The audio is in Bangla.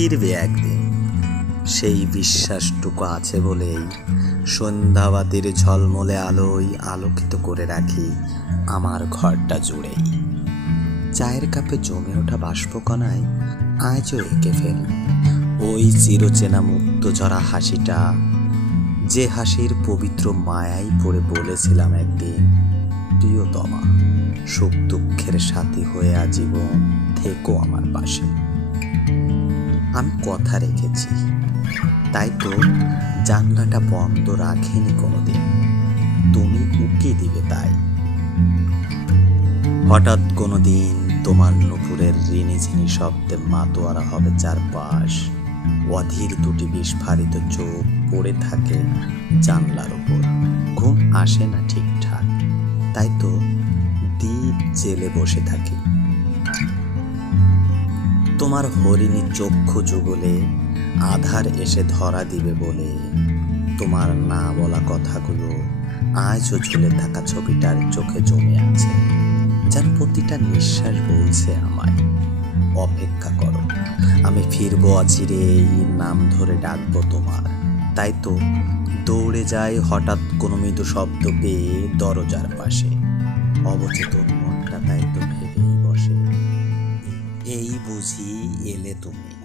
ফিরবে একদিন। সেই বিশ্বাসটুকু আছে বলেই সন্ধ্যাবাতির ঝলমলে আলোয় আলোকিত করে রাখি আমার ঘরটা জুড়েই। চায়ের কাপে জমে ওঠা বাষ্পকণায় আজও এঁকে ফেল। ওই চিরচেনা মুক্ত ঝরা হাসিটা, যে হাসির পবিত্র মায়াই পড়ে বলেছিলাম একদিন, প্রিয়তমা, সুখ দুঃখের সাথী হয়ে আজীবন থেকো আমার পাশে। আমি কথা রেখেছি। তাই তো জানলাটা বন্ধ রাখেনি কোনোদিন। তুমি উকি দিবে তাই। হঠাৎ কোনো দিন তোমার নুপুরের ঝিনি শব্দে মাতোয়ারা হবে চারপাশ। অধীর দুটি বিস্ফারিত চোখ পড়ে থাকে জানলার উপর। ঘুম আসে না ঠিকঠাক। তাই তো দ্বীপ জেলে বসে থাকি। তোমার হরিণী চক্ষু যুগলে আধার এসে ধরা দিবে বলে। তোমার না বলা কথাগুলো আজও ঝুলে থাকা ছবিটার চোখে জমে আছে, যার প্রতিটা নিঃশ্বাস বলছে আমায়, অপেক্ষা করো, আমি ফিরবো এই নাম ধরে ডাকবো তোমার। তাই তো দৌড়ে যাই হঠাৎ কোনো মৃদু শব্দ পেয়ে দরজার পাশে। অবচেতন মনটা তাই তো ভেবেই বসে এই বুঝি এলে তুমি